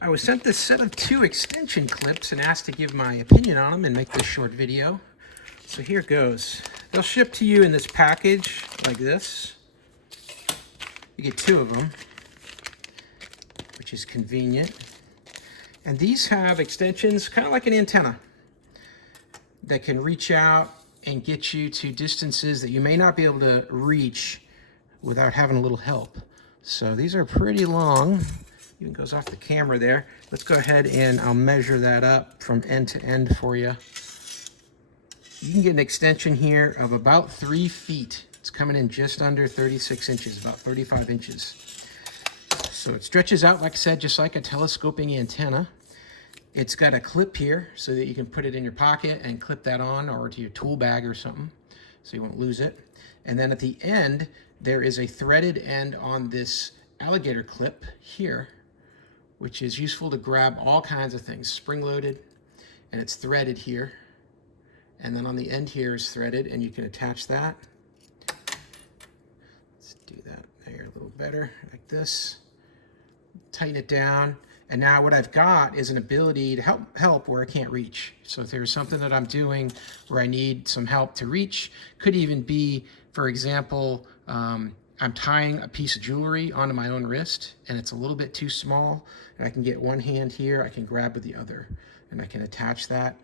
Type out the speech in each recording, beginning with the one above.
I was sent this set of 2 extension clips and asked to give my opinion on them and make this short video. So here goes. They'll ship to you in this package like this. You get 2 of them, which is convenient. And these have extensions, kind of like an antenna, that can reach out and get you to distances that you may not be able to reach without having a little help. So these are pretty long. Even goes off the camera there. Let's go ahead and I'll measure that up from end to end for you. You can get an extension here of about 3 feet. It's coming in just under 36 inches, about 35 inches. So it stretches out, like I said, just like a telescoping antenna. It's got a clip here so that you can put it in your pocket and clip that on, or to your tool bag or something, so you won't lose it. And then at the end, there is a threaded end on this alligator clip here, which is useful to grab all kinds of things, spring-loaded, and it's threaded here. And then on the end here is threaded, and you can attach that. Let's do that there a little better, like this. Tighten it down, and now what I've got is an ability to help where I can't reach. So if there's something that I'm doing where I need some help to reach, could even be, for example, I'm tying a piece of jewelry onto my own wrist and it's a little bit too small, and I can get one hand here, I can grab with the other and I can attach that.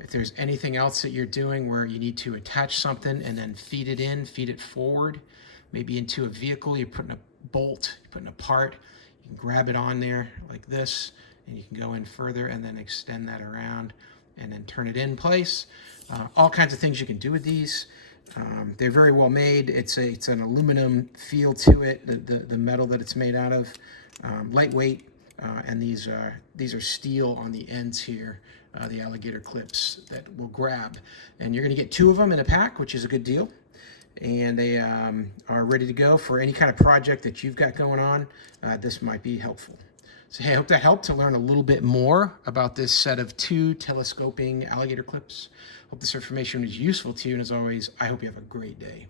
If there's anything else that you're doing where you need to attach something and then feed it forward, maybe into a vehicle, you're putting a bolt, you're putting a part, you can grab it on there like this and you can go in further and then extend that around and then turn it in place. All kinds of things you can do with these. They're very well made. It's an aluminum feel to it, the metal that it's made out of, lightweight, and these are steel on the ends here, the alligator clips that will grab. And you're going to get 2 of them in a pack, which is a good deal. And they are ready to go for any kind of project that you've got going on. This might be helpful. So hey, I hope that helped to learn a little bit more about this set of 2 telescoping alligator clips. Hope this information was useful to you, and as always, I hope you have a great day.